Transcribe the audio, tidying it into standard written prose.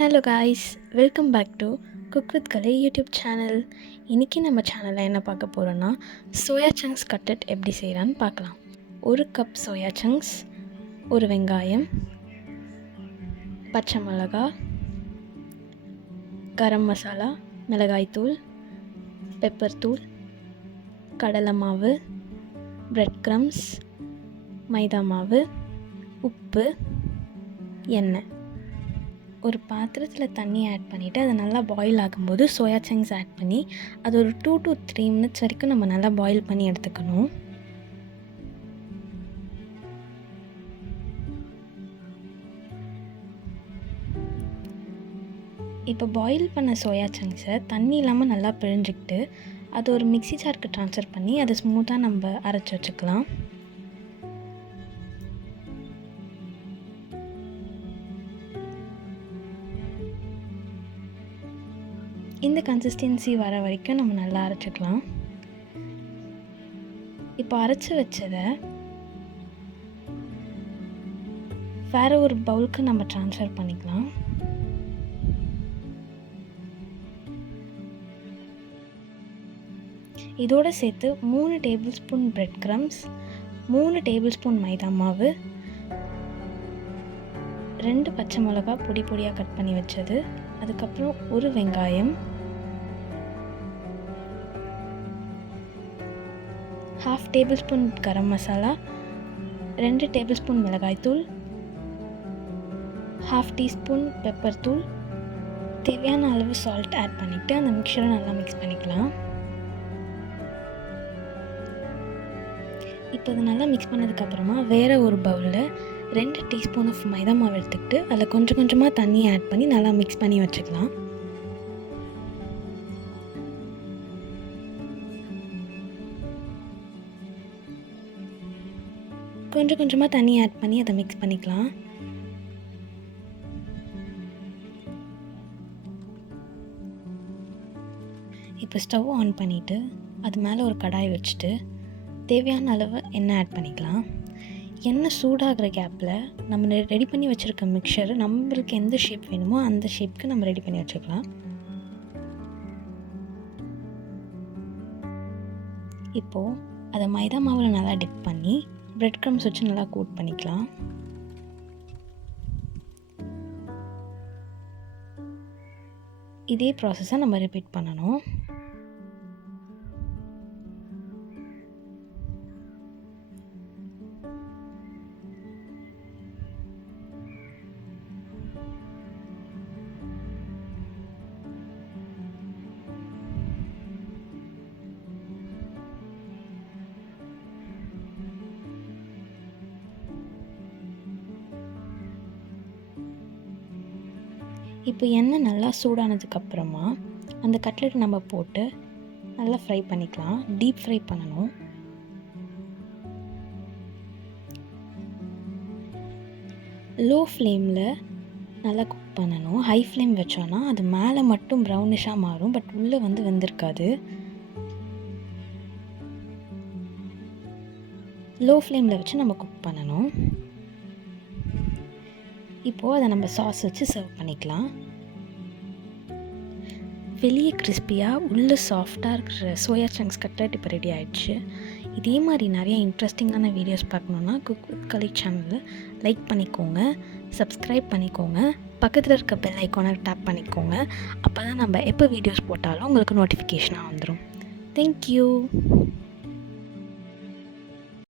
Hello guys, welcome back to cook with Kalai YouTube channel. இன்றைக்கி நம்ம சேனலில் என்ன பார்க்க போகிறோன்னா, சோயா சங்க்ஸ் கட்லெட் எப்படி செய்கிறான்னு பார்க்கலாம். 1 கப் சோயா சங்க்ஸ், 1 வெங்காயம், பச்சை மிளகா, கரம் மசாலா, மிளகாய்த்தூள், பெப்பர் தூள், கடலை மாவு, பிரெட் க்ரம்ஸ், மைதா மாவு, உப்பு, எண்ணெய். ஒரு பாத்திரத்தில் தண்ணி ஆட் பண்ணிவிட்டு அதை நல்லா பாயில் ஆகும்போது சோயா சங்க்ஸ் ஆட் பண்ணி அது ஒரு 2 to 3 minutes வரைக்கும் நம்ம நல்லா பாயில் பண்ணி எடுத்துக்கணும். இப்போ பாயில் பண்ண சோயா சங்க்ஸை தண்ணி இல்லாமல் நல்லா பிழிஞ்சிக்கிட்டு அது ஒரு மிக்ஸி ஜாருக்கு ட்ரான்ஸ்ஃபர் பண்ணி அதை ஸ்மூத்தாக நம்ம அரைச்சி வச்சுக்கலாம். இந்த கன்சிஸ்டன்சி வர வரைக்கும் நம்ம நல்லா அரைச்சிக்கலாம். இப்போ அரைச்சி வச்சதை வேறு ஒரு பவுலுக்கு நம்ம ட்ரான்ஸ்ஃபர் பண்ணிக்கலாம். இதோடு சேர்த்து 3 tablespoon bread crumbs, 3 tablespoon maida மாவு, 2 பச்சை மிளகா பொடி பொடியாக கட் பண்ணி வச்சது, அதுக்கப்புறம் 1 வெங்காயம், 1/2 table spoon garam masala, 2 table spoon மிளகாய்த்தூள், 1/2 டீஸ்பூன் பெப்பர் தூள், தேவையான அளவு சால்ட் ஆட் பண்ணிவிட்டு அந்த மிக்சரை நல்லா மிக்ஸ் பண்ணிக்கலாம். இப்போ இது நல்லா மிக்ஸ் பண்ணதுக்கப்புறமா வேறு ஒரு பவுலில் 2 டீஸ்பூன் ஆஃப் மைதா மாவு எடுத்துக்கிட்டு அதில் கொஞ்சம் கொஞ்சமாக தண்ணி ஆட் பண்ணி நல்லா மிக்ஸ் பண்ணி வச்சுக்கலாம். கொஞ்சம் கொஞ்சமாக தண்ணி ஆட் பண்ணி அதை மிக்ஸ் பண்ணிக்கலாம். இப்போ ஸ்டவ் ஆன் பண்ணிவிட்டு அது மேலே ஒரு கடாய் வச்சுட்டு தேவையான அளவு எண்ணெய் ஆட் பண்ணிக்கலாம். எண்ணெய் சூடாகிற கேப்பில் நம்ம ரெடி பண்ணி வச்சுருக்க மிக்சர் நம்மளுக்கு எந்த ஷேப் வேணுமோ அந்த ஷேப்புக்கு நம்ம ரெடி பண்ணி வச்சுக்கலாம். இப்போது அதை மைதா மாவில் நல்லா டிப் பண்ணி பிரெட் க்ரம்ஸ் வச்சு நல்லா கோட் பண்ணிக்கலாம். இதே ப்ராசஸை நம்ம ரிப்பீட் பண்ணணும். இப்போ எண்ணெய் நல்லா சூடானதுக்கப்புறமா அந்த கட்லெட் நம்ம போட்டு நல்லா ஃப்ரை பண்ணிக்கலாம். டீப் ஃப்ரை பண்ணணும். லோ ஃப்ளேமில் நல்லா குக் பண்ணணும். ஹை ஃப்ளேம் வச்சோன்னா அது மேலே மட்டும் ப்ரௌனிஷாக மாறும், பட் உள்ளே வெந்திருக்காது. லோ ஃப்ளேமில் வச்சு நம்ம குக் பண்ணணும். இப்போது அதை நம்ம சாஸ் வச்சு சர்வ் பண்ணிக்கலாம். வெளியே கிறிஸ்பியாக உள்ளே சாஃப்டாக இருக்கிற சோயா சங்க்ஸ் கட்லெட் இப்போ ரெடி ஆகிடுச்சு. இதே மாதிரி நிறைய இன்ட்ரெஸ்டிங்கான வீடியோஸ் பார்க்கணுன்னா குக் வித் கலை சேனலில் லைக் பண்ணிக்கோங்க, சப்ஸ்கிரைப் பண்ணிக்கோங்க, பக்கத்தில் இருக்க பெல் ஐக்கானை டேப் பண்ணிக்கோங்க. அப்போ தான் நம்ம எப்போ வீடியோஸ் போட்டாலும் உங்களுக்கு நோட்டிஃபிகேஷனாக வந்துடும். தேங்க்யூ.